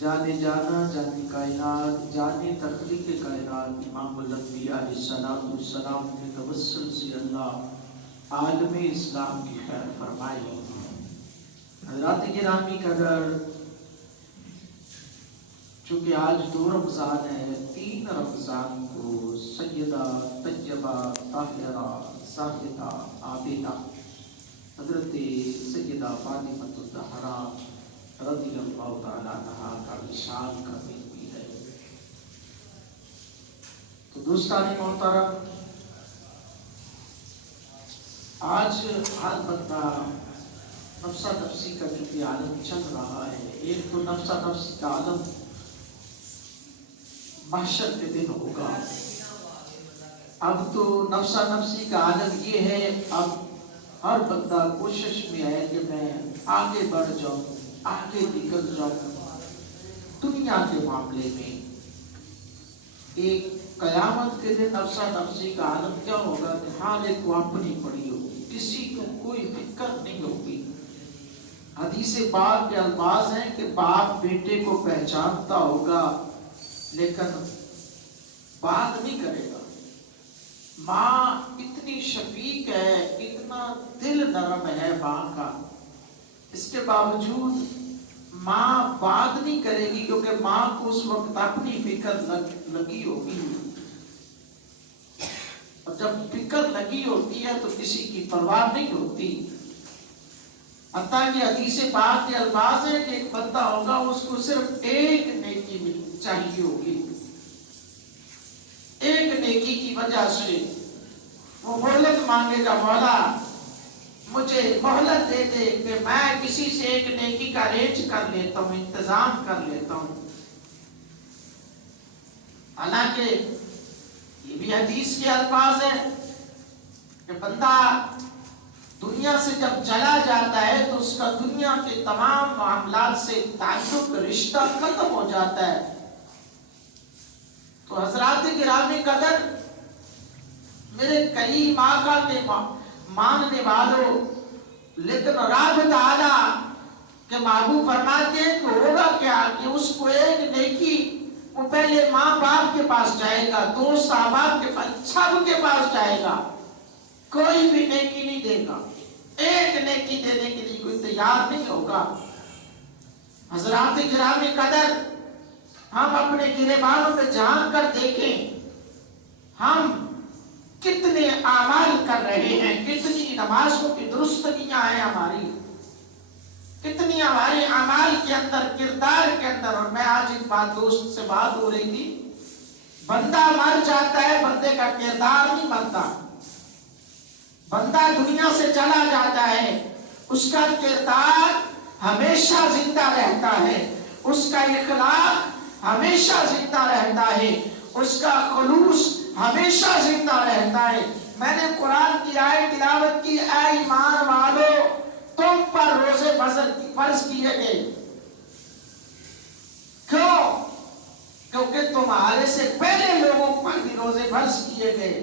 जाने जाना जाने कायनात जाने तख्लीक कायनात इमाम अल-अंबिया अलैहिस्सलाम के तवस्सुल से अल्लाह आलम इस्लाम की खैर फरमाए। हज़रात गिरामी कदर, चूँकि आज 2 रमज़ान है, 3 रमज़ान को सैयदा तय्यबा ताहिरा ज़ाहिदा आबिदा हज़रत सैयदा फातिमा ज़हरा रज़ियल्लाहु तआला अन्हा का विशाल का दिन भी है। तो दोस्तानी मोहतरम, आज हर बंदा नफ्सा नफ्सी का जो आलम चल रहा है, एक तो नफ्सा नफ्सी का आलम महशर के दिन होगा। अब तो नफ्सा नफ्सी का आलम ये है, अब हर बंदा कोशिश में है कि मैं आगे बढ़ जाऊं, आगे निकल जाऊं दुनिया के मामले में। एक कयामत के दिन नफ्सा नफ्सी का आलम क्या होगा कि हर एक को अपनी पड़ी होगी, किसी को कोई फिक्र नहीं होगी। हदीस पाक के अल्फाज हैं कि बाप बेटे को पहचानता होगा लेकिन बात नहीं करेगा। माँ इतनी शफीक है, इतना दिल नरम है माँ का, इसके बावजूद माँ बात नहीं करेगी क्योंकि माँ को उस वक्त अपनी फिक्र लगी होगी। और जब फिक्र लगी होती है तो किसी की परवाह नहीं होती। अतः ये हदीस पाक के अल्फाज है कि एक बंदा होगा, उसको सिर्फ एक नेकी चाहिए होगी, एक नेकी की वजह से वो मोहलत मांगेगा, मौला मुझे मोहलत दे दे कि मैं किसी से एक नेकी का अरेंज कर लेता हूँ, इंतजाम कर लेता हूँ। हालांकि ये भी हदीस के अल्फाज है कि बंदा दुनिया से जब चला जाता है तो उसका दुनिया के तमाम मामलात से ताल्लुक, रिश्ता खत्म हो जाता है। तो हज़रात गिरामी कदर, मेरे करीम आका के मानने वालों, लेकिन रब ताला के महबूब फरमाते हैं कि होगा क्या कि उसको एक नेकी, वो पहले माँ बाप के पास जाएगा, दोस्त अहबाब के पास, सब के पास जाएगा, कोई भी नेकी नहीं देगा, एक नेकी देने के लिए कोई तैयार नहीं होगा। हज़रात गिरामी कदर, हम अपने गिरेबानों में झांक कर देखें, हम कितने आमाल कर रहे हैं, कितनी नमाजों की दुरुस्तगियां हैं हमारी, कितनी हमारे अमाल के अंदर, किरदार के अंदर। और मैं आज एक बात, दोस्त से बात हो रही थी, बंदा मर जाता है, बंदे का किरदार नहीं मरता। बंदा दुनिया से चला जाता है, उसका किरदार हमेशा जिंदा रहता है, उसका इखलाक हमेशा जिंदा रहता है, उसका खुलूस हमेशा जिंदा रहता है। मैंने कुरान की आयत तिलावत की, ऐ ईमान वालों तुम पर रोजे फर्ज किए गए। क्यों? क्योंकि तुम्हारे से पहले लोगों पर भी रोजे फर्ज किए गए,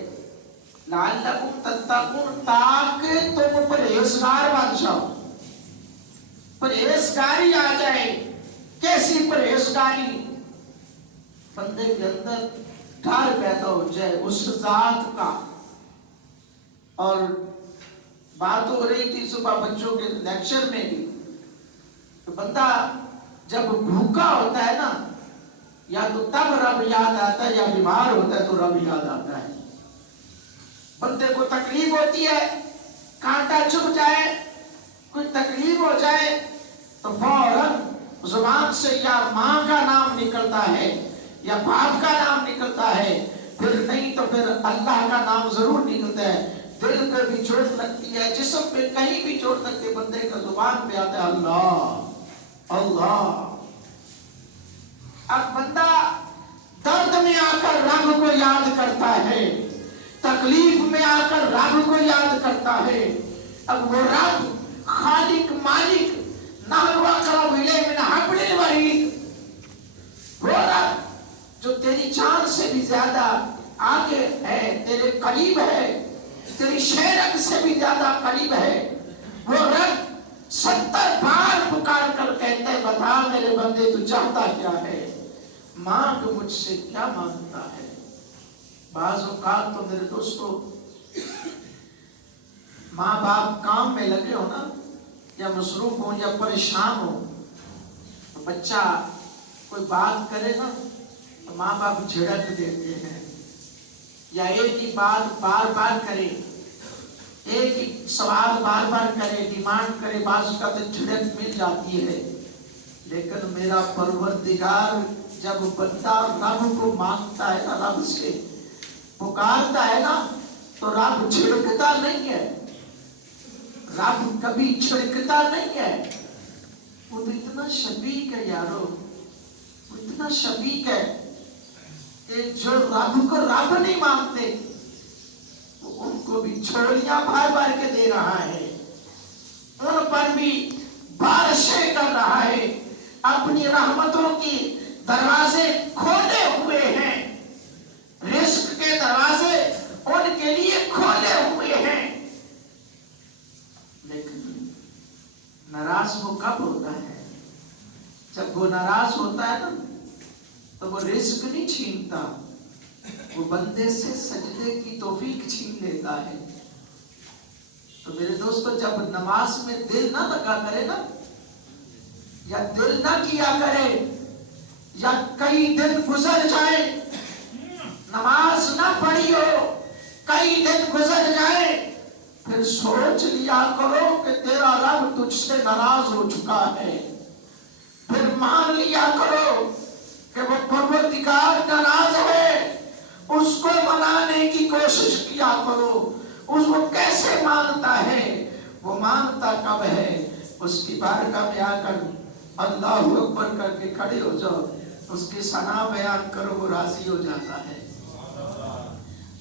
लअल्लकुम तत्तकून, ताकि तुम परहेजगार बन जाओ, परहेजगारी आ जाए। कैसी परहेजगारी? बंदे के अंदर डर पैदा हो जाए उस जात का। और बात हो रही थी सुबह बच्चों के लेक्चर में भी, तो बंदा जब भूखा होता है ना, या तो तब रब याद आता है, या बीमार होता है तो रब याद आता है। बंदे को तकलीफ होती है, कांटा चुभ जाए, कोई तकलीफ हो जाए तो फौरन जुबान से या माँ का नाम निकलता है या बाप का नाम निकलता है, फिर नहीं तो फिर अल्लाह का नाम जरूर निकलता है। दिल पे भी चोट लगती है, जिस्म पे कहीं भी चोट लगती है, बंदे का जुबान पे आता है अल्लाह अल्लाह। अब बंदा दर्द में आकर रब को याद करता है, तकलीफ में आकर रब को याद करता है। अब वो रब खालिक मालिक वो रब जो तेरी जान से भी ज्यादा आगे है, तेरे करीब है, तेरी शहरत से भी ज्यादा करीब है, वो रब 70 बार پکار کر کہتے ہیں بتا میرے بندے تو چاہتا کیا ہے، مانگ مجھ سے کیا مانگتا ہے۔ بعض اوقات تو میرے دوستو ماں باپ کام میں لگے ہو نا، یا مصروف ہو یا پریشان ہو، تو بچہ کوئی بات کرے نا تو ماں باپ جھڑک دیتے ہیں، یا ایک ہی بات بار بار کرے، ایک ہی سوال بار بار کرے، ڈیمانڈ کرے، بعض کا تو جھڑک مل جاتی ہے۔ لیکن میرا پروردگار جب بندہ رب کو مانگتا ہے نا، رب سے پکارتا ہے نا، تو رب جھڑکتا نہیں ہے، رب کبھی چھڑکتا نہیں ہے۔ وہ تو اتنا شفیق ہے یارو، وہ اتنا شفیق ہے کہ جو رب کو رب نہیں مانتے وہ ان کو بھی چھوڑیاں بھر بھر کے دے رہا ہے، ان پر بھی بارشیں کر رہا ہے، اپنی رحمتوں کی دروازے کھولے ہوئے ہیں، رزق کے دروازے ان کے لیے کھولے ہوئے ہیں۔ لیکن ناراض وہ کب ہوتا ہے؟ جب وہ ناراض ہوتا ہے نا تو وہ رزق نہیں چھینتا، وہ بندے سے سجدے کی توفیق چھین لیتا ہے۔ تو میرے دوستو جب نماز میں دل نہ لگا کرے نا، یا دل نہ کیا کرے، یا کئی دن گزر جائے نماز نہ پڑھی ہو، کئی دن گزر جائے، پھر سوچ لیا کرو کہ تیرا رب تجھ سے ناراض ہو چکا ہے، پھر مان لیا کرو کہ وہ پروردگار ناراض ہے، اس کو منانے کی کوشش کیا کرو۔ اس کو کیسے مانتا ہے؟ وہ مانتا کب ہے؟ اس کی بارگاہ میں آ کر اللہ اکبر کر کے کھڑے ہو جاؤ، اس کی ثنا بیان کرو، وہ راضی ہو جاتا ہے،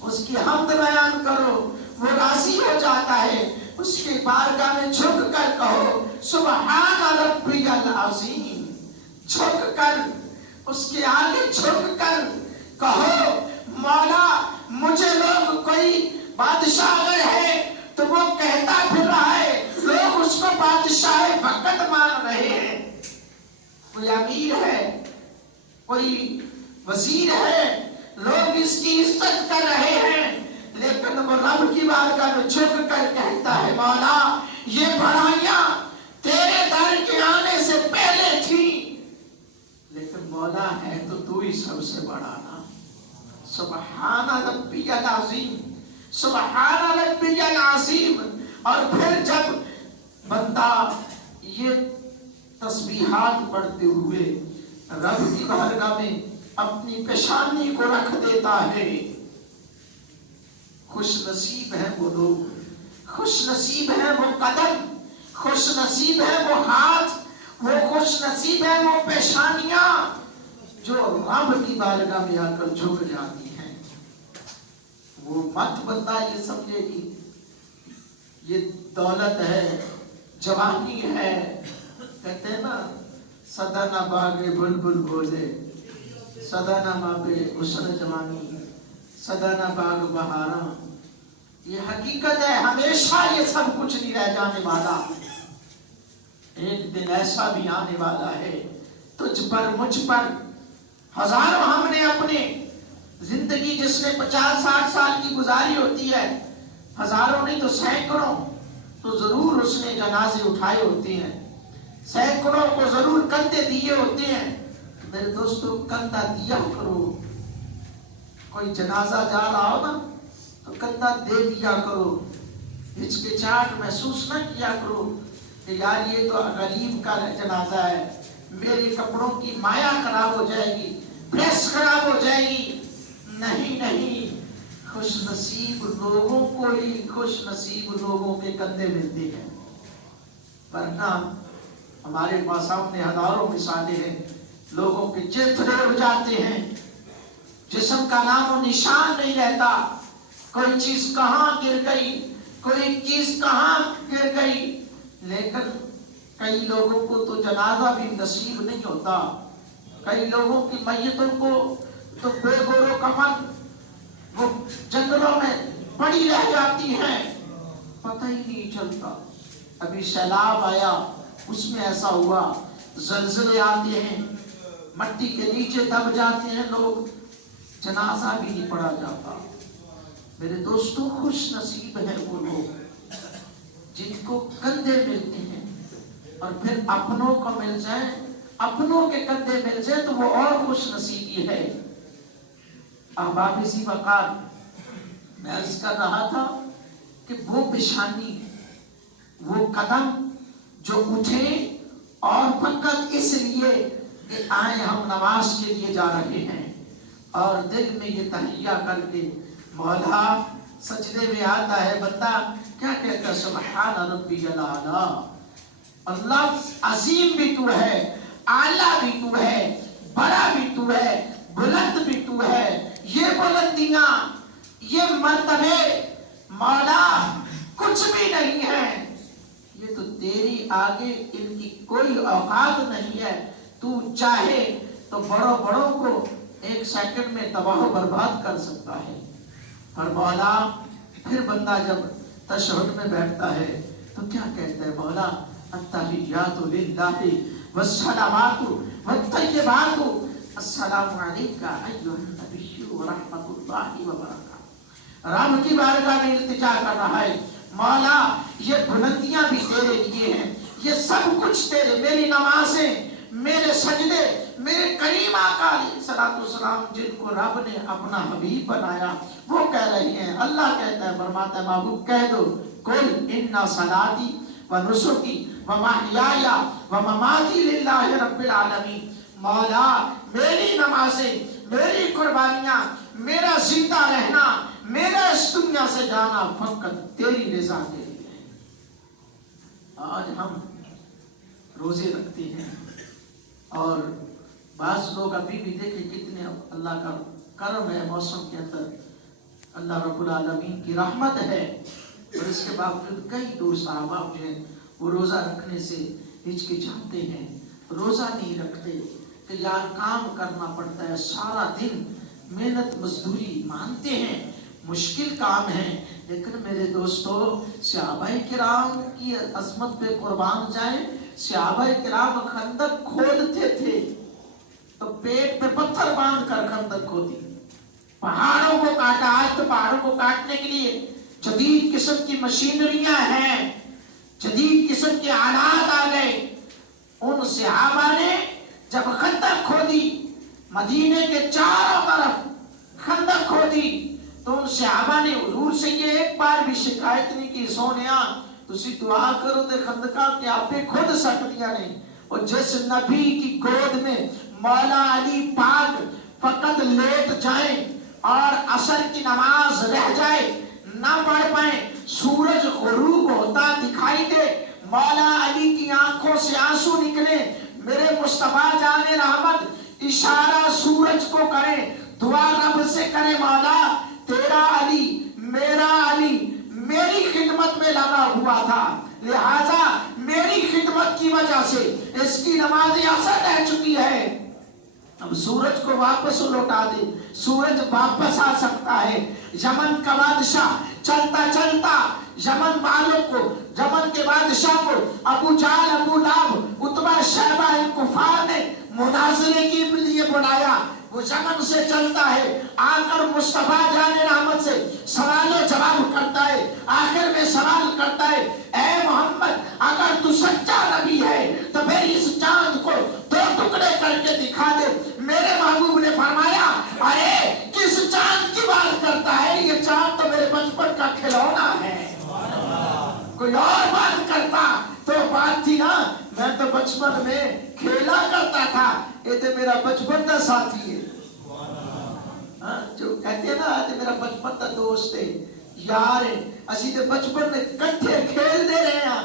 اس کی حمد بیان کرو، وہ راضی ہو جاتا ہے۔ اس کی بارگاہ میں جھک کر کہو سبحان ربی العظیم، جھک کر اس کے آگے جھک کر کہو مولا مجھے لوگ کوئی بادشاہ اگر ہے تو وہ کہتا پھر رہا ہے، لوگ اس کو بادشاہ وقت مان رہے ہیں، کوئی امیر ہے، کوئی وزیر ہے، لوگ اس کی عزت کر رہے ہیں، لیکن وہ رب کی بارگاہ میں جھک کر کہتا ہے مولا یہ بڑائیاں تیرے در کے آنے سے پہلے تھی، لیکن مولا ہے تو ہی سب سے بڑا نا۔ سبحان ربی العظیم، سبحان ربی العظیم۔ اور پھر جب بندہ یہ تسبیحات پڑھتے ہوئے رب کی بارگاہ میں اپنی پیشانی کو رکھ دیتا ہے، خوش نصیب ہے وہ لوگ، خوش نصیب ہے وہ قدم، خوش نصیب ہے وہ ہاتھ، وہ خوش نصیب ہے وہ پیشانیاں جو رب کی بارگاہ میں آ کر جھک جاتی ہیں۔ وہ مت بندہ یہ سمجھے گی یہ دولت ہے، جوانی ہے، کہتے ہیں نا سدا نہ باغے بلبل بولے، سدا نہ مابے حسن جوانی، سدا نہ باغ بہاراں۔ یہ حقیقت ہے، ہمیشہ یہ سب کچھ نہیں رہ جانے والا، ایک دن ایسا بھی آنے والا ہے تجھ پر مجھ پر ہزاروں ہم نے اپنے زندگی جس نے 50-60 سال کی گزاری ہوتی ہے، ہزاروں نہیں تو سینکڑوں تو ضرور اس نے جنازے اٹھائے ہوتے ہیں، سینکڑوں کو ضرور کندھے دیے ہوتے ہیں۔ میرے دوستو کندھا دیا کرو، کوئی جنازہ جا رہا ہو نا تو کندھا دے دیا کرو، ہچکچاہٹ محسوس نہ کیا کرو کہ یار یہ تو غریب کا جنازہ ہے، میرے کپڑوں کی مایا خراب ہو جائے گی، پریس خراب ہو جائے گی۔ نہیں نہیں، خوش نصیب لوگوں کو ہی خوش نصیب لوگوں کے کندھے ملتے ہیں، ورنہ ہمارے پاس سامنے ہزاروں مثالیں ہیں، لوگوں کے چتھڑے ہو جاتے ہیں، جسم کا نام و نشان نہیں رہتا، کوئی چیز کہاں گر گئی، کوئی چیز کہاں گر گئی۔ لیکن کئی لوگوں کو تو جنازہ بھی نصیب نہیں ہوتا، کئی لوگوں کی میتوں کو تو بے گور و کفن وہ جنگلوں میں پڑی رہ جاتی ہیں، پتہ ہی نہیں چلتا۔ ابھی سیلاب آیا اس میں ایسا ہوا زلزلے آتے ہیں، مٹی کے نیچے دب جاتے ہیں لوگ، جنازہ بھی نہیں پڑا جاتا۔ میرے دوستوں خوش نصیب ہے وہ لوگ جن کو کندھے ملتے ہیں، اور پھر اپنوں کو مل جائیں، اپنوں کے کندھے مل جائیں تو وہ اور خوش نصیبی ہے۔ احباب اسی وقار میں عرض کر رہا تھا کہ وہ پیشانی، وہ قدم جو اٹھے اور فقط اس لیے کہ آئیں ہم نماز کے لیے جا رہے ہیں، اور دل میں یہ تہیہ کر کے مولا سجدے میں آتا ہے بندہ کیا کہتا ہے؟ سبحان ربی الاعلیٰ، اللہ عظیم بھی تو ہے، اعلیٰ بھی تو ہے، بڑا بھی تو ہے، بلند بھی تو ہے۔ یہ بلندیاں، یہ مرتبے مولا کچھ بھی نہیں ہے، یہ تو تیری آگے ان کی کوئی اوقات نہیں ہے۔ تو چاہے تو بڑوں بڑوں کو ایک سیکنڈ میں تباہ و برباد کر سکتا ہے۔ اور مولا پھر بندہ جب تشہد میں بیٹھتا ہے تو کیا کہتا ہے؟ مولا التحیات للہ والصلوات والطیبات السلام علیکہ ایھا النبی ورحمۃ اللہ وبرکاتہ۔ رب کی بارگاہ میں التجا کر رہا ہے، مولا یہ بلندیاں بھی تیرے لیے ہیں، یہ سب کچھ تیرے، میری نمازیں، میرے سجدے، میرے کریم آقا علیہ الصلوۃ والسلام جن کو رب نے اپنا حبیب بنایا وہ کہہ رہے ہیں۔ اللہ کہتا ہے، فرماتا ہے محبوب کہہ دو قل ان صلاتی و نسکی و محیای و مماتی للہ رب العالمین۔ مولا میری نمازیں، میری قربانیاں، میرا زندہ رہنا، میرا اس دنیا سے جانا فقط تیری رضا کے لیے ہے۔ آج ہم روزے رکھتے ہیں اور بعض لوگ ابھی بھی دیکھیں کتنے اللہ کا کرم ہے، موسم کے اندر اللہ رب العالمین کی رحمت ہے، اور اس کے باوجود کئی دوست احباب جو ہیں وہ روزہ رکھنے سے ہچکچاتے ہیں، روزہ نہیں رکھتے کہ یار کام کرنا پڑتا ہے، سارا دن محنت مزدوری، مانتے ہیں مشکل کام ہے، لیکن میرے دوستو صحابہ کرام کی عظمت پہ قربان جائیں۔ صحابہ کرام خندق کھودتے تھے تو پیٹ پہ پتھر باندھ کر خندق کھودی، پہاڑوں کو کاٹا۔ آج تو پہاڑوں کو کاٹنے کے لیے جدید قسم کی مشینریاں ہیں، جدید قسم کے آلات آ گئے۔ ان صحابہ نے جب خندق کھودی، مدینے کے چاروں طرف خندق کھودی، تو ان صحابہ نے حضور سے یہ ایک بار بھی شکایت نہیں کی، سونیا تسی دعا کرو تے خندقاں کہ آپ پہ خود سکتیاں نہیں۔ اور جس نبی کی گود میں مولا علی پاک فقط لیٹ جائیں اور عصر کی نماز رہ جائے، نہ پڑھ پائیں، سورج غروب ہوتا دکھائی دے، مولا علی کی آنکھوں سے آنسو نکلے، میرے مصطفیٰ جان رحمت اشارہ سورج کو کریں، دعا رب سے کرے، مولا تیرا علی، میرا علی میری خدمت میں لگا ہوا تھا، لہذا میری خدمت کی وجہ سے اس کی نماز عصر رہ چکی ہے، اب سورج کو واپس لوٹا دے، سورج واپس آ سکتا ہے۔ یمن کا بادشاہ چلتا چلتا یمن والوں کو، یمن کے بادشاہ کو ابو جہل، ابو لہب، عتبہ، شیبہ، ان کفار نے مناظرے کے لیے بلایا۔ وہ یمن سے چلتا ہے، آ کر مصطفیٰ جان رحمت سے سوال و جواب کرتا ہے، آخر میں سوال کرتا ہے، اے محمد اگر تو سچا نبی ہے تو میری اس چاند کو دو ٹکڑے کر کے دکھا دے۔ میرے محبوب نے فرمایا، ارے کس چاند کی بات کرتا ہے؟ یہ چاند تو میرے بچپن کا کھلونا ہے۔ کوئی اور بات کرتا تو بات تھی نا، میں تو بچپن میں کھیلا کرتا تھا، یہ تو میرا بچپن کا ساتھی ہے، جو کہتے ہیں نا آج میرا بچپن کا دوست ہے، یار ہے، اسی تو بچپن میں کٹھے کھیل دے رہے ہیں۔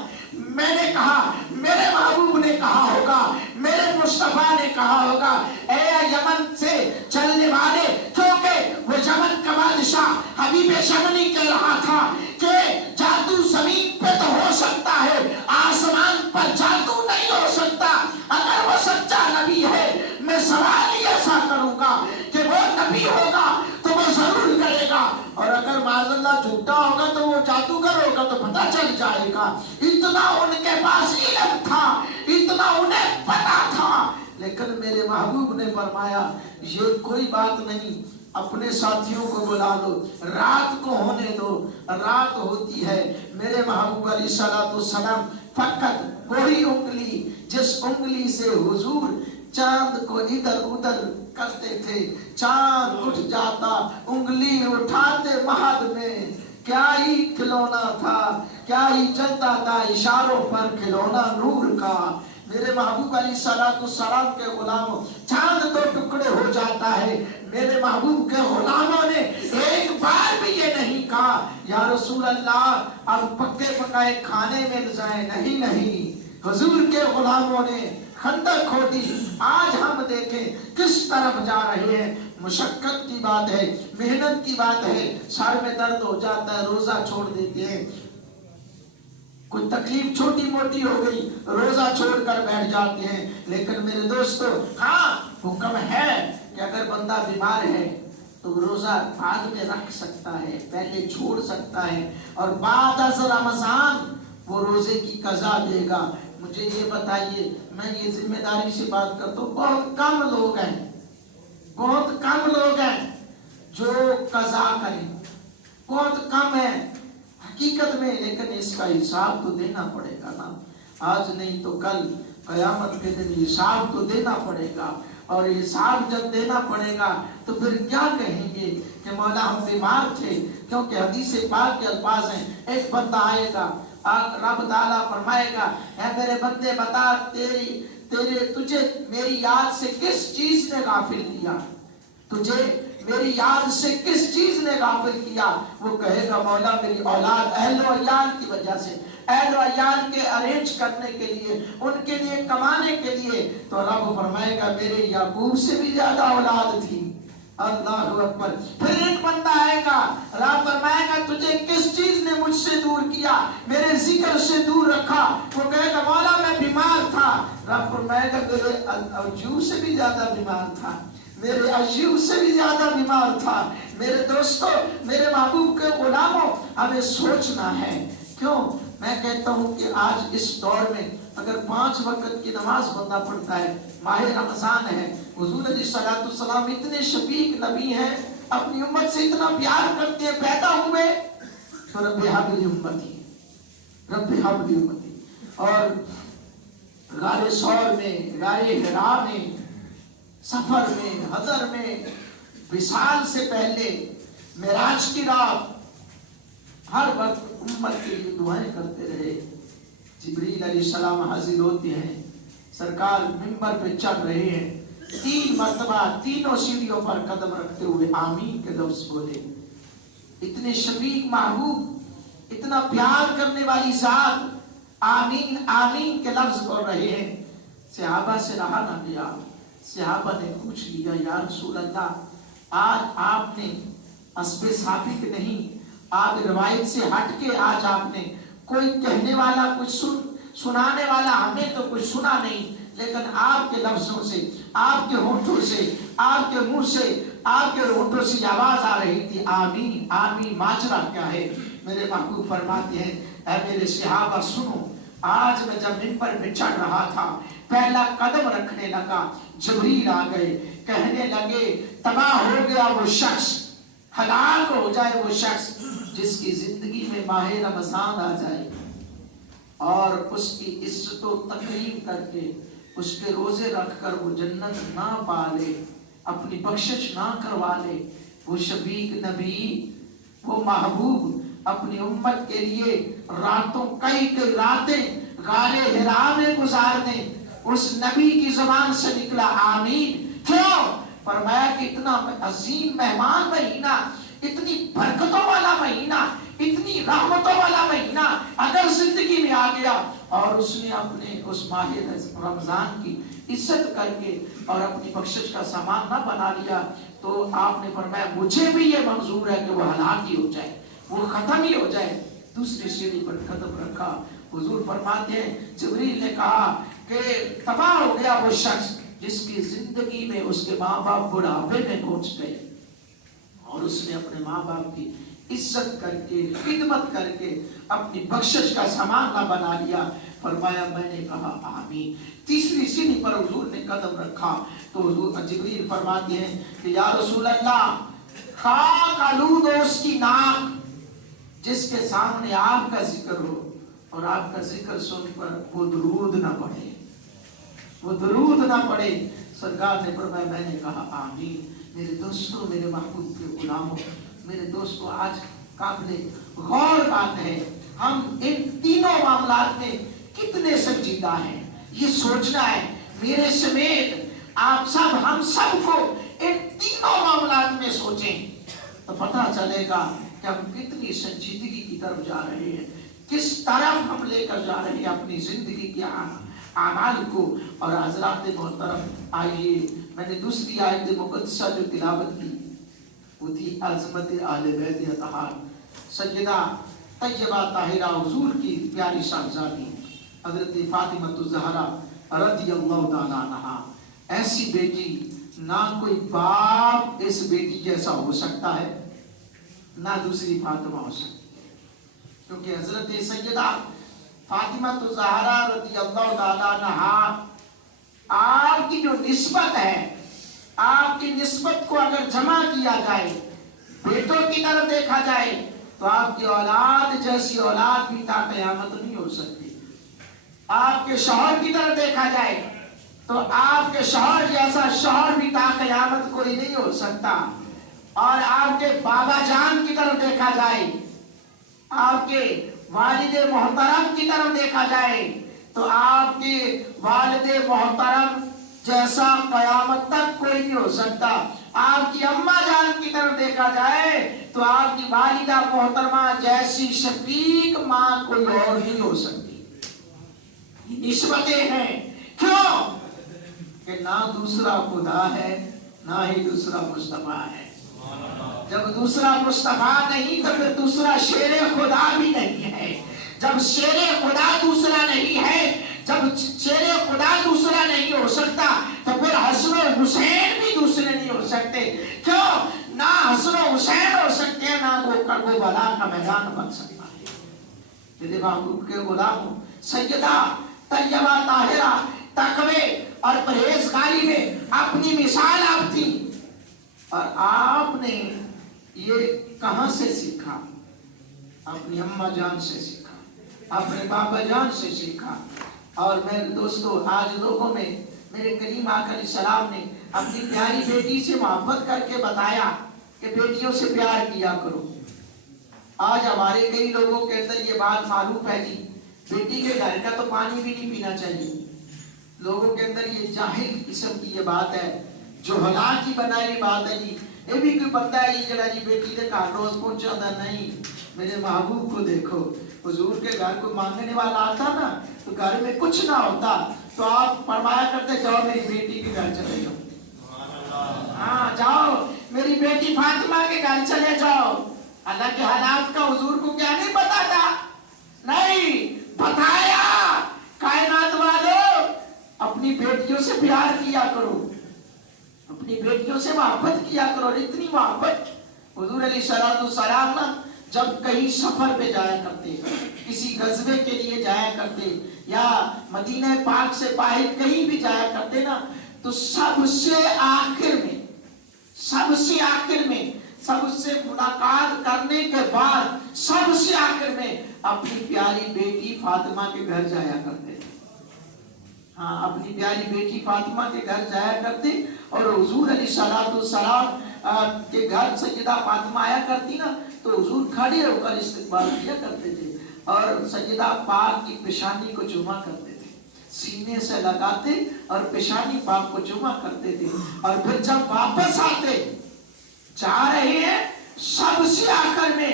میں نے کہا، میرے محبوب نے کہا ہوگا، میرے مصطفیٰ نے کہا ہوگا، اے یمن سے چلنے والے، کیونکہ وہ یمن کا بادشاہ حبیب شمنی کہہ رہا تھا کہ جادو زمین پہ تو ہو سکتا ہے، آسمان پر جادو نہیں ہو سکتا۔ اگر وہ سچا نبی ہے، میں سوال ہی ایسا کروں گا کہ وہ نبی ہوگا تو وہ ضرور کرے گا، اور اگر معاذ اللہ झूठा होगा तो वो जादूगर होगा तो पता चल जाएगा। इतना उनके पास इल्म था, इतना उन्हें पता था। लेकिन मेरे महबूब ने फरमाया ये कोई बात नहीं, अपने साथियों को बुला लो, रात को होने दो। रात होती है, मेरे महबूब अलैहिस्सलाम फकत कोई उंगली, जिस उंगली से हुजूर चांद को इधर उधर करते थे, चांद उठ जाता, उंगली उठाते महद में। क्या ही खिलौना था, क्या ही चलता था इशारों पर खिलौना नूर का। मेरे महबूब अलैहिस्सलाम के गुलामों, चांद दो टुकड़े हो जाता है, मेरे महबूब के गुलामों ने एक बार भी ये नहीं कहा या रसूल अल्लाह अब पक्के पकाए खाने मिल जाए। नहीं नहीं, हुजूर के गुलामों ने खंदक खोदी। आज हम देखें किस तरफ जा रहे हैं। मुशक्कत की बात है, मेहनत की बात है, सर में दर्द हो जाता है, रोजा छोड़ देते हैं। कोई तकलीफ छोटी मोटी हो गई, रोजा छोड़कर बैठ जाते हैं। लेकिन मेरे दोस्तों, हाँ हुक्म है कि अगर बंदा बीमार है तो रोजा बाद में रख सकता है, पहले छोड़ सकता है, और बाद अज़ रमजान वो रोजे की कज़ा देगा। मुझे ये बताइए, मैं ये जिम्मेदारी से बात करता हूँ, बहुत कम लोग हैं, बहुत कम लोग हैं जो कज़ा करें, बहुत कम है हकीकत में। लेकिन इसका हिसाब तो देना पड़ेगा ना, आज नहीं तो कल क़यामत के दिन हिसाब तो देना पड़ेगा। और हिसाब जब देना पड़ेगा तो फिर क्या कहेंगे कि मौला हम बीमार थे, क्योंकि हदीस पाक के अल्फाज हैं, एक बंदा आएगा, रब ताला फरमाएगा, ऐ मेरे बंदे बता तुझे मेरी याद से किस चीज ने गाफिल किया, तुझे मेरी याद से किस चीज ने गाफिल किया। वो कहेगा मौला मेरी औलाद, अहल व अयाल की वजह से, अहल व अयाल के अरेंज करने के लिए, उनके लिए कमाने के लिए। तो रब फरमाएगा मेरे याकूब से भी ज्यादा औलाद थी। अल्लाह अकबर। फिर एक बंदा आएगा, रब फरमाएगा तुझे किस चीज ने मुझसे दूर किया, मेरे जिक्र से दूर रखा। वो कहेगा मौला मैं बीमार था। रब फरमाएगा मेरे अजूब से भी ज्यादा बीमार था, मेरे अजीब से भी ज्यादा बीमार था। मेरे दोस्तों, मेरे महबूब के गुलामों, हमें सोचना है। क्यों मैं कहता हूं कि आज इस दौर में अगर 5 वक्त की नमाज बंदा पढ़ता है, माह रमजान है, हुजूर अलैहिस्सलाम इतने शफीक नबी हैं, अपनी उम्मत से इतना प्यार करते हैं, पैदा हुए तो रब्बे हबली उम्मती, रब्बे हबली उम्मती। और गारे सौर में, गारे हिरा में, सफर में, हदर में, विसाल से पहले, मेराज की रात, हर वक्त उम्मत के लिए दुआएं करते रहे। जिब्रील अलैहिस्सलाम हाजिर होते हैं, सरकार मिंबर पे चढ़ रहे हैं, 3 मरतबा तीनों सीढ़ियों पर कदम रखते हुए आमीन के लफ्ज बोले। इतने शफीक महबूब, इतना प्यार करने वाली जात, आमीन आमीन के लफ्ज बोल रहे हैं। सहाबा से रहा ना गया, सहाबा ने पूछ लिया या रसूल अल्लाह, आज आपने अस्बे साबिक नहीं, आप रिवायत से हटके आज आपने कोई कहने वाला, कुछ सुनाने वाला हमें तो कुछ सुना नहीं, लेकिन आपके लफ्जों से, आपके होठों से, आपके मुंह से, आपके होठों से आवाज आ रही थी आमीन आमीन। माजरा क्या है? मेरे महबूब फरमाते हैं, ऐ मेरे सहाबा सुनो, आज मैं जब मिंबर पे चढ़ रहा था, पहला कदम रखने लगा, जिब्रील आ गए, कहने लगे तबाह हो गया वो शख्स, हलाक हो जाए वो शख्स जिसकी जिंदगी में माह रमजान आ जाए और उसकी इज्जत व तकरीम करके उसके रोजे रखकर वो जन्नत ना पाले, अपनी बख्शिश ना करवा ले। वो शफीक नबी, वो महबूब अपनी उम्मत के लिए रातों, कई कई रातें गारे हिरा में गुजारने, उस नबी की जुबान से निकला आमीन। क्यों? फरमाया कि इतना अजीम मेहमान महीना, इतनी बरकतों वाला महीना, इतनी रहमतों वाला महीना अगर जिंदगी में आ गया और उसने अपने उस माह रमजान की इज्जत करके और अपनी बख्शिश का सामान ना बना लिया, तो आपने फरमाया मुझे भी ये मंजूर है कि वो हलाक ही हो जाए, वो खत्म ही हो जाए। दूसरी सीढ़ी पर कदम रखा, हुजूर फरमाते हैं जिब्रील ने कहा कि तबाह हो गया वो शख्स जिसकी जिंदगी में उसके माँ बाप बुढ़ापे में पहुंच गए और उसने अपने माँ बाप की عزت کر کے خدمت کر کے اپنی بخشش کا سامان نہ بنا لیا. فرمایا میں نے کہا آمین. تیسری سیڑھی پر حضور نے قدم رکھا تو حضور جبریل فرماتے ہیں کہ یا رسول اللہ خاک آلود اس کی ناک جس کے سامنے آپ کا ذکر ہو اور آپ کا ذکر سن پر وہ درود نہ پڑھے، وہ درود نہ پڑھے. سرکار نے فرمایا میں نے کہا آمین. میرے دوستوں، میرے محبوب کے غلاموں، میرے دوستوں، آج قابل غور بات ہے ہم ان تینوں معاملات میں کتنے سنجیدہ ہیں. یہ سوچنا ہے میرے سمیت آپ سب، ہم سب کو ان تینوں معاملات میں سوچیں تو پتہ چلے گا کہ ہم کتنی سنجیدگی کی طرف جا رہے ہیں، کس طرف ہم لے کر جا رہے ہیں اپنی زندگی کے اعمال کو. اور حضرات محترم آئیے، میں نے دوسری آیت مقدسہ جو تلاوت کی وہ تھی عظمت اہل بیت اطہار، سیدہ طیبہ طاہرہ حضور کی پیاری صاحبزادی حضرت فاطمہ الزہرا رضی اللہ تعالیٰ عنہا. ایسی بیٹی نہ کوئی باپ اس بیٹی جیسا ہو سکتا ہے نہ دوسری فاطمہ ہو سکتی ہے، کیونکہ حضرت سیدہ فاطمہ الزہرا رضی اللہ تعالیٰ عنہا آپ کی جو نسبت ہے، آپ کی نسبت کو اگر جمع کیا جائے، بیٹوں کی طرف دیکھا جائے تو آپ کی اولاد جیسی اولاد بھی تا قیامت نہیں ہو سکتی. آپ کے شوہر کی طرف دیکھا جائے تو آپ کے شوہر جیسا شوہر بھی تا قیامت کوئی نہیں ہو سکتا. اور آپ کے بابا جان کی طرف دیکھا جائے، آپ کے والد محترم کی طرف دیکھا جائے تو آپ کے والد محترم جیسا قیامت تک کوئی نہیں ہو سکتا. آپ کی اماں جان کی طرف دیکھا جائے تو آپ کی والدہ محترمہ جیسی شفیق ماں کوئی اور نہیں ہو سکتی. نسبتیں ہیں، کیوں کہ نہ دوسرا خدا ہے نہ ہی دوسرا مصطفیٰ ہے. جب دوسرا مصطفیٰ نہیں تو پھر دوسرا شیر خدا بھی نہیں ہے. جب شیر خدا دوسرا نہیں ہے، جب شیر خدا دوسرا نہیں ہو سکتا تو پھر حسن و حسین بھی دوسرے نہیں ہو سکتے. کیوں؟ نہ حسن و حسین ہو سکتے ہیں نہ وہ کربلا کا میدان بن سکتا ہے. میرے محبوب کے غلاموں، سیدہ طیبہ طاہرہ تقوی اور پرہیزگاری میں اپنی مثال آپ تھی. اور آپ نے یہ کہاں سے سیکھا؟ اپنی اماں جان سے سیکھا، اپنے بابا جان سے سیکھا. اور میرے دوستو، آج لوگوں میں میرے کریم آقا علیہ السلام نے اپنی پیاری بیٹی سے محبت کر کے بتایا کہ بیٹیوں سے پیار کیا کرو. آج ہمارے کئی لوگوں کے اندر یہ بات معروف ہے جی بیٹی کے گھر کا تو پانی بھی نہیں پینا چاہیے. لوگوں کے اندر یہ جاہل قسم کی یہ بات ہے، جو ہلا کی بنائی بات ہے جی. یہ بھی کوئی بندہ ہے یہ جڑا جی بیٹی کے گھر روز پہنچا تھا. نہیں، میرے محبوب کو دیکھو، حضور کے گھر کو مانگنے والا آتا نا تو گھر میں کچھ نہ ہوتا تو آپ فرمایا کرتے جاؤ میری بیٹی کے گھر چلے جاؤ. ہاں جاؤ میری بیٹی فاطمہ کے گھر چلے جاؤ. اللہ کے حالات کا حضور کو کیا نہیں پتا تھا؟ نہیں بتایا. کائنات والوں، اپنی بیٹیوں سے پیار کیا کرو، اپنی بیٹیوں سے محبت کیا کرو. اتنی محبت حضور علیہ السلام جب کہیں سفر پہ جایا کرتے، کسی غزوے کے لیے جایا کرتے یا مدینہ پاک سے باہر کہیں بھی جایا کرتے نا تو سب سے آخر میں سب سے ملاقات کرنے کے بعد سب سے آخر میں اپنی پیاری بیٹی فاطمہ کے گھر جایا کرتے. ہاں، اپنی پیاری بیٹی فاطمہ کے گھر جایا کرتے اور حضور علیہ السلام کے گھر سیدہ فاطمہ آیا کرتی نا تو حضور کھڑے ہو کر استقبال کیا کرتے تھے اور سیدہ پاک کی پیشانی کو چوما کرتے تھے، سینے سے لگاتے اور پیشانی پاک کو چوما کرتے تھے. اور پھر جب واپس آتے، جا رہے ہیں سب سے آخر میں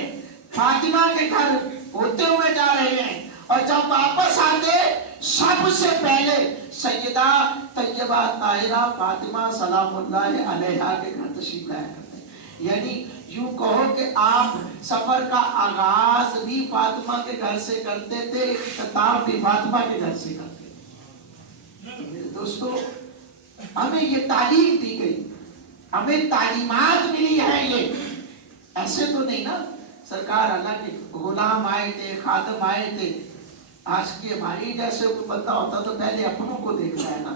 فاطمہ کے گھر ہوتے ہوئے جا رہے ہیں اور جب واپس آتے سب سے پہلے سیدہ طیبہ طاہرہ فاطمہ سلام اللہ علیہا کے گھر تشریف لایا کرتے. یعنی یوں کہو کہ آپ سفر کا آغاز بھی فاطمہ کے گھر سے کرتے تھے، اختتام بھی فاطمہ کے گھر سے کرتے تھے. میرے دوستو، ہمیں یہ تعلیم دی گئی، ہمیں تعلیمات ملی ہے. یہ ایسے تو نہیں نا सरकार हालांकि गुलाम आए थे, खादम आए थे। आज के हमारी जैसे कोई बंदा होता तो पहले अपनों को देखता है ना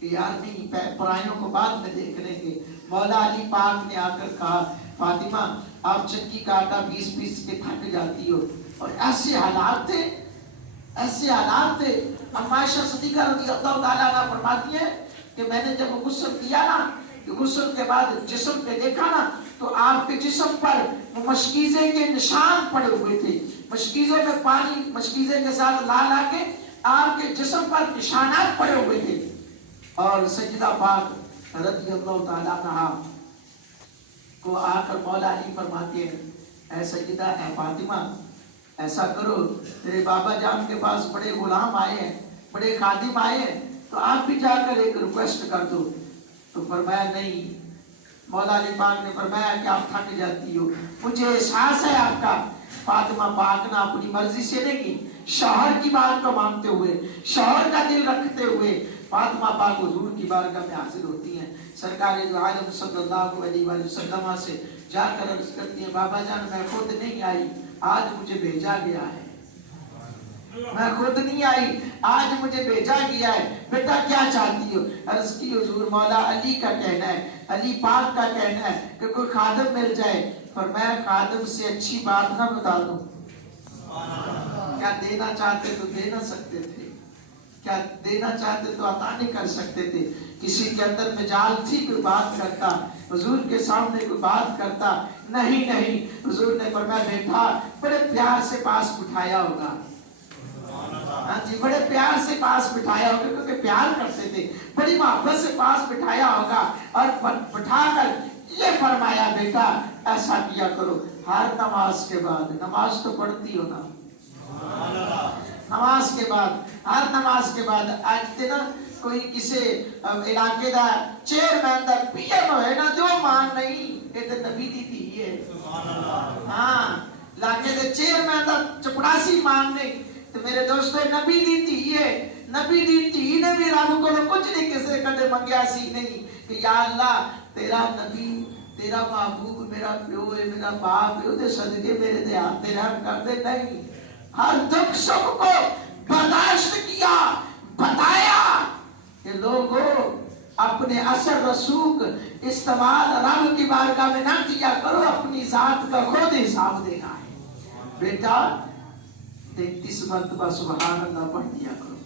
कि यार नहीं, परायों को बाद में देख लेंगे। मौला अली पाक ने आकर कहा, फातिमा आप चक्की का आटा पीस पीस के थक जाती हो। और ऐसे हालात थे, ऐसे हालात थे। अम्मा आयशा सिद्दीक़ा रज़ियल्लाहु ताला अन्हा फरमाती है कि मैंने जब गुस्ल किया ना, तो गुस्ल के बाद जिस्म पे देखा ना, तो आपके जिस्म पर मशकीज़े के निशान पड़े हुए थे। मशकीज़ों में पानी मशकीज़े के साथ ला ला के आपके जिस्म पर निशानात पड़े हुए थे। और सजदा पाक रज़ियल्लाहु ताला अन्हा को आकर मौला अली फरमाते हैं, ऐ सजदा है फातिमा, ऐसा करो, तेरे बाबा जान के पास बड़े गुलाम आए हैं, बड़े खादिम आए हैं, तो आप भी जाकर एक रिक्वेस्ट कर दो। तो फरमाया नहीं। मौला अली पाक ने फरमाया कि आप थक जाती हो, मुझे एहसास है आपका। फातिमा पाक ने अपनी मर्जी से नहीं, शौहर की बात को मानते हुए, शौहर का दिल रखते हुए फातिमा पाक हुजूर की बारगाह में हाजिर होती हैं। सरकार दो आलम सल्लल्लाहु अलैहि वसल्लम से जाकर अर्ज करती हैं, बाबा जान मैं खुद नहीं आई, आज मुझे भेजा गया है। मैं खुद नहीं आई, आज मुझे भेजा गया है। बेटा क्या चाहती हो? अर्ज की हुजूर मौला अली का कहना है, अली पाक का कहना है कि कोई खादिम मिल जाए। फरमाया खादिम से अच्छी बात ना बता दूं? क्या देना चाहते तो दे ना सकते थे, क्या देना चाहते तो अता नहीं कर सकते थे। किसी के अंदर मिजाल थी, कोई बात करता, हुजूर के सामने कोई बात करता, नहीं नहीं। हुजूर ने फरमाया बेटा बड़े प्यार से पास बिठाया होगा। हाँ जी, बड़े प्यार से पास बिठाया होगा, क्योंकि प्यार करते थे, बड़ी मोहब्बत से पास बिठाया होगा। और बिठाकर ये फरमाया बेटा ऐसा किया करो, हर नमाज के बाद, नमाज तो पढ़ती हो ना, नमाज के बाद, हर नमाज के बाद, आज ते ना कोई किसी इलाके का चेयरमैन का पीएम है ना, जो मान नहीं ये तो नबी दी थी है। हाँ, इलाके के चेयरमैन का चपड़ासी मान नहीं, तो मेरे दोस्तों नबी दी थी है, नबी दी थी ने भी रब को कुछ नहीं किसी कदे मंगया सी नहीं कि या अल्लाह तेरा नबी, तेरा महबूब मेरा प्यो है, मेरा बाप है, उधर सदके मेरे दे हाथ तेरा कर दे। नहीं, हर दुख सुख को बर्दाश्त किया, बताया कि लोगों अपने असर रसूख इस्तेमाल रब की बारगाह में ना किया करो, अपनी जात का खुद हिसाब देना है। बेटा 33 मरतबा सुभान अल्लाह पढ़ दिया करो,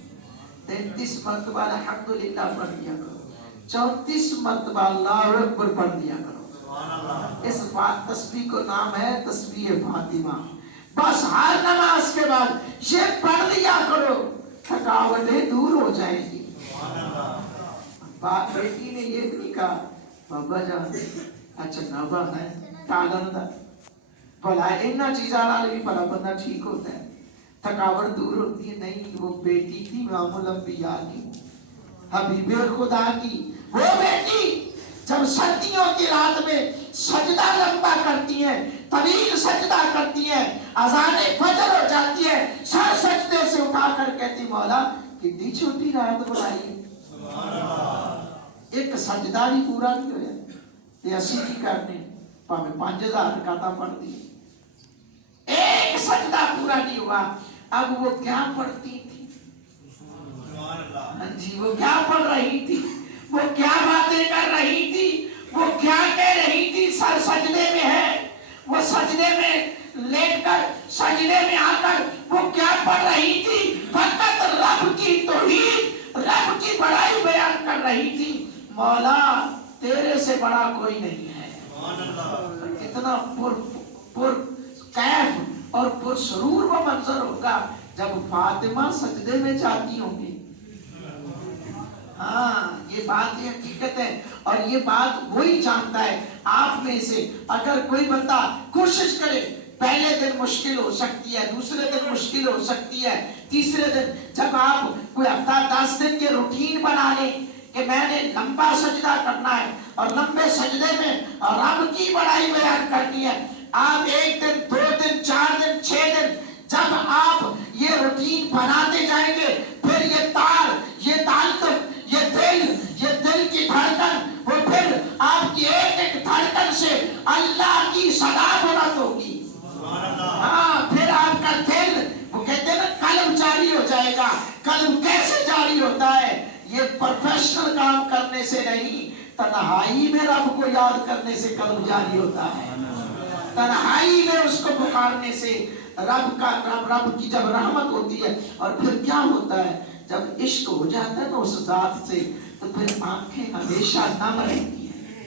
33 मरतबा अल्हम्दुलिल्लाह पढ़ दिया करो, 34 मरतबा अल्लाहु अकबर पढ़ दिया करो। इस तस्बीह को नाम है तस्बीह फातिमा। बस हर नमाज के बाद ये पढ़ लिया करो, थकावटें दूर हो जाएगी। बेटी ने ये नहीं कहा बाबा जान अच्छा नबा है तालन दा भला इन्ना चीज़ां नाल भी भला बंदा ठीक होता है, थकावट दूर होती है। नहीं, वो बेटी थी इमामुल अंबिया की, हबीबे खुदा की वो बेटी जब सर्दियों की रात में सजदा लंबा करती है, तवील सजदा करती है, अज़ाने फजर हो जाती है, सर सजदे से उठाकर कहती मौला कितनी छोटी रात बनाई, एक सजदा भी पूरा नहीं होया ते असी की करने भावे 5000 रकातां पढ़ दी, एक सजदा पूरा नहीं हुआ। अब वो क्या पढ़ती थी? हाँ जी, वो क्या पढ़ रही थी, वो क्या बातें कर रही थी, वो क्या कह रही थी? सर सजदे में है, वो सजदे में लेटकर सजदे में आकर वो क्या पढ़ रही थी? फकत रब की तौहीद, रब की बड़ाई बयान कर रही थी। मौला तेरे से बड़ा कोई नहीं है। कितना पुर कैफ और पुरसरूर वो मंजर होगा जब फातिमा सजदे में जाती होंगी। हाँ, ये बात ये हकीकत है और ये बात वही जानता है। आप में से अगर कोई बंदा कोशिश करे, पहले दिन मुश्किल हो सकती है, दूसरे दिन मुश्किल हो सकती है, तीसरे दिन जब आप कोई हफ्ता 10 दिन के रूटीन बना लें कि मैंने लंबा सजदा करना है और लंबे सजदे में रब की बड़ाई बयान करनी है, आप 1 दिन 2 दिन 4 दिन 6 दिन जब आप ये रूटीन बनाते जाएंगे, फिर ये ताल, ये ताल्लुक, ये दिल की धड़कन, वो फिर आपकी एक एक धड़कन से अल्लाह की सदा बुलंद होगी। होता है, ये प्रोफेशनल काम करने से नहीं, तन्हाई में रब को याद करने से कल्ब जारी होता है। तन्हाई में उसको पुकारने से रब की जब रहमत होती है। और फिर क्या होता है, जब इश्क हो जाता है ना उस जात से, तो फिर आंखें हमेशा नम रहती है,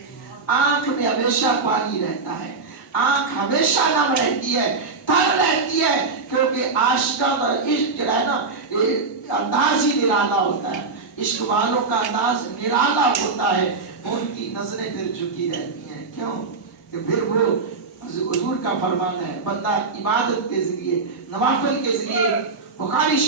आंख में हमेशा पानी रहता है, आंख हमेशा नम रहती है, तर रहती है, क्योंकि आशिका का इश्क जो है ना, ये अंदाज ही निराला होता है। इश्क वालों का अंदाज निराला होता है, उनकी नजरें फिर झुकी रहती हैं। क्यों? कि फिर वो हुजूर का फरमान है, बंदा इबादत के जरिए, नवाफिल के जरिए, बुखारी